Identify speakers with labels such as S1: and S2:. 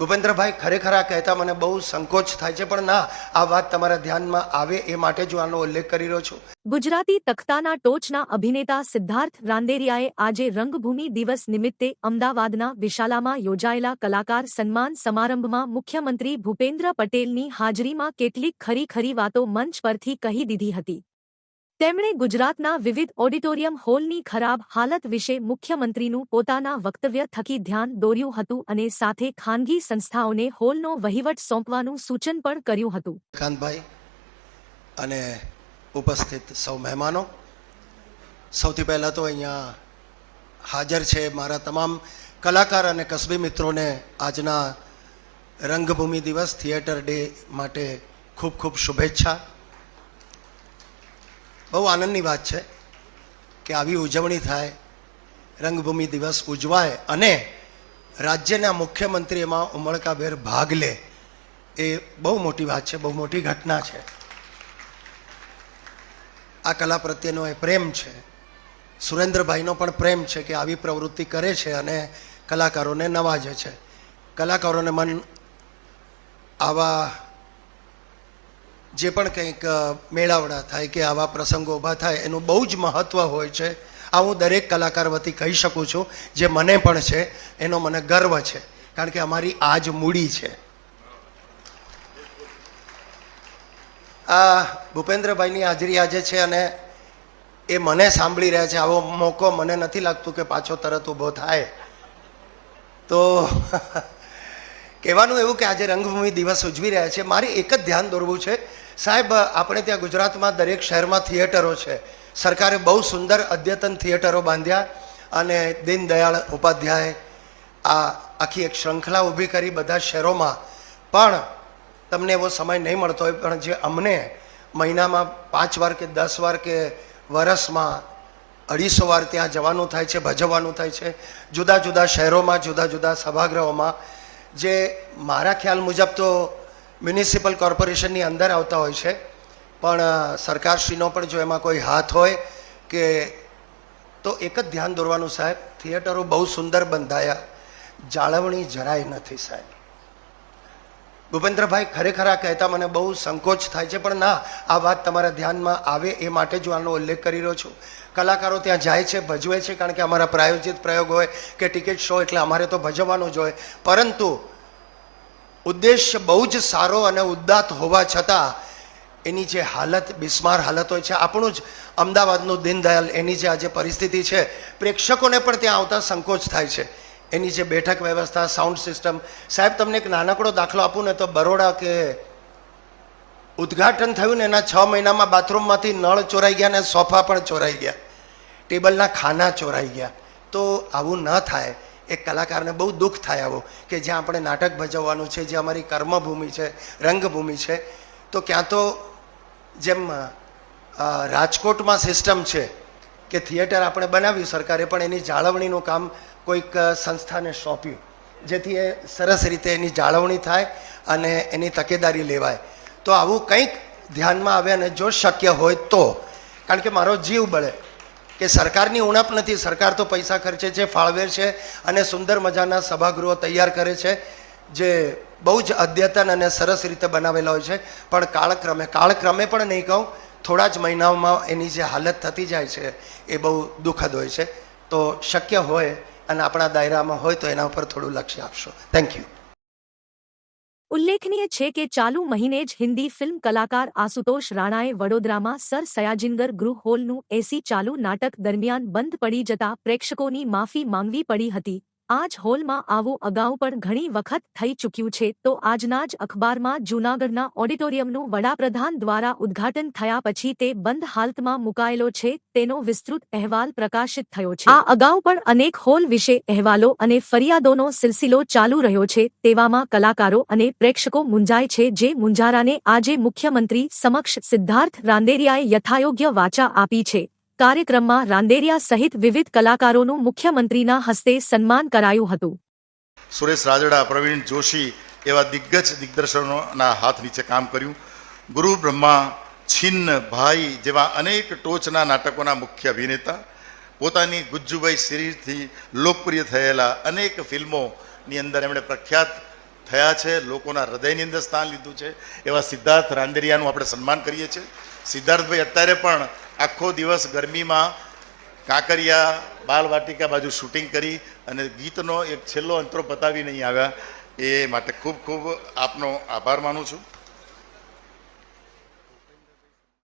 S1: ભૂપેન્દ્રભાઈ ખરેખર આ કહેતા મને બહુ સંકોચ થાય છે, પણ ના, આ વાત તમારા ધ્યાનમાં આવે એ માટે જ આનો ઉલ્લેખ કરી રહ્યો છું.
S2: ગુજરાતી તખ્તાના ટોચના અભિનેતા સિદ્ધાર્થ રાંદેરિયાએ આજે રંગભૂમિ દિવસ નિમિત્તે અમદાવાદના વિશાલામાં યોજાયેલા કલાકાર સન્માન સમારંભમાં મુખ્યમંત્રી ભૂપેન્દ્ર પટેલની હાજરીમાં કેટલીક ખરી ખરી વાતો મંચ પરથી કહી દીધી હતી. તેમણે ગુજરાતના વિવિધ ઓડિટોરિયમ હોલની ખરાબ હાલત વિશે મુખ્યમંત્રીનું પોતાના વક્તવ્ય થકી ધ્યાન દોર્યું હતું અને સાથે ખાનગી સંસ્થાઓને હોલનો વહીવટ સોંપવાનું સૂચન પણ કર્યું હતું.
S1: કાંતભાઈ અને ઉપસ્થિત સૌ મહેમાનો, સૌથી પહેલાં તો અહીંયા હાજર છે મારા તમામ કલાકાર અને કસબી મિત્રોને આજના રંગભૂમિ દિવસ, થિયેટર ડે માટે ખૂબ ખૂબ શુભેચ્છા. બહુ આનંદની વાત છે કે આવી ઉજવણી થાય, રંગભૂમિ દિવસ ઉજવાય અને રાજ્યના મુખ્યમંત્રી એમાં ઉમળકાભેર ભાગ લે, એ બહુ મોટી વાત છે, બહુ મોટી ઘટના છે. આ કલા પ્રત્યેનો એ પ્રેમ છે. સુરેન્દ્રભાઈનો પણ પ્રેમ છે કે આવી પ્રવૃત્તિ કરે છે અને કલાકારોને નવાજે છે. કલાકારોને મન આવા જે પણ કંઈક મેળાવડા થાય કે આવા પ્રસંગો ઊભા થાય, એનું બહુ જ મહત્ત્વ હોય છે. આ હું દરેક કલાકાર વતી કહી શકું છું, જે મને પણ છે, એનો મને ગર્વ છે. કારણ કે અમારી આ જ મૂડી છે. આ ભૂપેન્દ્રભાઈની હાજરી આજે છે અને એ મને સાંભળી રહ્યા છે. આવો મોકો મને નથી લાગતું કે પાછો તરત ઊભો થાય. તો કહેવાનું એવું કે આજે રંગભૂમિ દિવસ ઉજવી રહ્યા છે. મારે એક જ ધ્યાન દોરવું છે. સાહેબ, આપણે ત્યાં ગુજરાતમાં દરેક શહેરમાં થિયેટરો છે. સરકારે બહુ સુંદર અદ્યતન થિયેટરો બાંધ્યા અને દીનદયાળ ઉપાધ્યાય આ આખી એક શૃંખલા ઊભી કરી બધા શહેરોમાં. પણ તમને એવો સમય નહીં મળતો હોય, પણ જે અમને મહિનામાં પાંચ વાર કે દસ વાર કે વરસમાં અઢીસો વાર ત્યાં જવાનું થાય છે, ભજવવાનું થાય છે. જુદા જુદા શહેરોમાં, જુદા જુદા સભાગૃહોમાં જે મારા ખ્યાલ મુજબ તો મ્યુનિસિપલ કોર્પોરેશનની અંદર આવતા હોય છે. પણ સરકારશ્રીનો પણ જો એમાં કોઈ હાથ હોય કે તો એક જ ધ્યાન દોરવાનું સાહેબ, થિયેટરો બહુ સુંદર બંધાયા. જાળવણી જરાય નથી સાહેબ. ભૂપેન્દ્રભાઈ ખરેખર આ કહેતા મને બહુ સંકોચ થાય છે, પણ ના, આ વાત તમારા ધ્યાનમાં આવે એ માટે જ આનો ઉલ્લેખ કરી રહ્યો છું. કલાકારો ત્યાં જાય છે, ભજવે છે, કારણ કે અમારા પ્રાયોજિત પ્રયોગ હોય કે ટિકિટ શો એટલે અમારે તો ભજવવાનું જ હોય. પરંતુ ઉદ્દેશ્ય બહુ જ સારો અને ઉદ્દાત હોવા છતાં એની જે હાલત, બિસ્માર હાલત હોય છે, આપણું જ અમદાવાદનું દીનદયાલ એની જે આજે પરિસ્થિતિ છે, પ્રેક્ષકોને પણ ત્યાં આવતા સંકોચ થાય છે. એની જે બેઠક વ્યવસ્થા સાઉન્ડ સિસ્ટમ સાહેબ, તમને એક નાનકડો દાખલો આપું ને તો બરોડા કે ઉદ્ઘાટન થયું ને એના છ મહિનામાં બાથરૂમમાંથી નળ ચોરાઈ ગયા ને સોફા પણ ચોરાઈ ગયા. ટેબલના ખાના ચોરાઈ ગયા. તો આવું ન થાય. એક કલાકારને બહુ દુઃખ થાય આવું કે જ્યાં આપણે નાટક ભજવવાનું છે જે અમારી કર્મભૂમિ છે, રંગભૂમિ છે, તો ક્યાં તો જેમ રાજકોટમાં સિસ્ટમ છે કે થિયેટર આપણે બનાવ્યું સરકારે, પણ એની જાળવણીનું કામ કોઈક સંસ્થાને સોંપ્યું, જેથી એ સરસ રીતે એની જાળવણી થાય અને એની તકેદારી લેવાય. તો આવું કંઈક ધ્યાનમાં આવે અને જો શક્ય હોય તો. કારણ કે મારો જીવ બળે કે સરકારની ઉણપ નથી, સરકાર તો પૈસા ખર્ચે છે, ફાળવે છે અને સુંદર મજાના સભાગૃહો તૈયાર કરે છે, જે બહુ જ અદ્યતન અને સરસ રીતે બનાવેલા હોય છે. પણ કાળક્રમે કાળક્રમે પણ નહીં કહું, થોડા જ મહિનાઓમાં એની જે હાલત થતી જાય છે, એ બહુ દુઃખદ હોય છે. તો શક્ય હોય અને આપણા દાયરામાં હોય તો એના ઉપર થોડું લક્ષ્ય આપશો. થેન્ક યુ
S2: ઉલ્લેખનીય છે કે ચાલુ મહિને જ હિન્દી ફિલ્મ કલાકાર આશુતોષ રાણાએ વડોદરામાં સર સયાજિંગર ગૃહ હોલનું એસી ચાલુ નાટક દરમિયાન બંધ પડી જતા પ્રેક્ષકોની માફી માંગવી પડી હતી. આ જ હોલમાં આવું અગાઉ પણ ઘણી વખત થઈ ચૂક્યું છે, તો આજના જ અખબારમાં જૂનાગઢના ઓડિટોરિયમનું વડાપ્રધાન દ્વારા ઉદ્ઘાટન થયા પછી તે બંધ હાલતમાં મુકાયેલો છે, તેનો વિસ્તૃત અહેવાલ પ્રકાશિત થયો છે. આ અગાઉ પણ અનેક હોલ વિશે અહેવાલો અને ફરિયાદોનો સિલસિલો ચાલુ રહ્યો છે, તેવામાં કલાકારો અને પ્રેક્ષકો મૂંઝાય છે, જે મૂંઝારાને આજે મુખ્યમંત્રી સમક્ષ સિદ્ધાર્થ રાંદેરિયાએ યથાયોગ્ય વાચા આપી છે. કાર્યક્રમમાં રાંદેરિયા સહિત વિવિધ કલાકારોનું મુખ્યમંત્રીના હસ્તે સન્માન કરાયું હતું.
S3: સુરેશ રાજડા, પ્રવીણ જોશી એવા દિગ્ગજ દિગ્દર્શનોના હાથ નીચે કામ કર્યું. ગુરુ બ્રહ્મા છિન્ન ભાઈ જેવા અનેક ટોચના નાટકોના મુખ્ય અભિનેતા, પોતાની ગુજ્જુભાઈ સિરીઝથી લોકપ્રિય થયેલા અનેક ફિલ્મોની અંદર એમણે પ્રખ્યાત થયા છે, લોકોના હૃદયની અંદર સ્થાન લીધું છે. એવા સિદ્ધાર્થ રાંદેરિયાનું આપણે સન્માન કરીએ છીએ. સિદ્ધાર્થભાઈ અત્યારે પણ આખો દિવસ ગરમીમાં કાંકરિયા, બાલવાટિકા બાજુ શૂટિંગ કરી અને ગીતનો એક છેલ્લો અંતરો પતાવી નહીં આવ્યા. એ માટે ખૂબ ખૂબ આપનો આભાર માનું છું.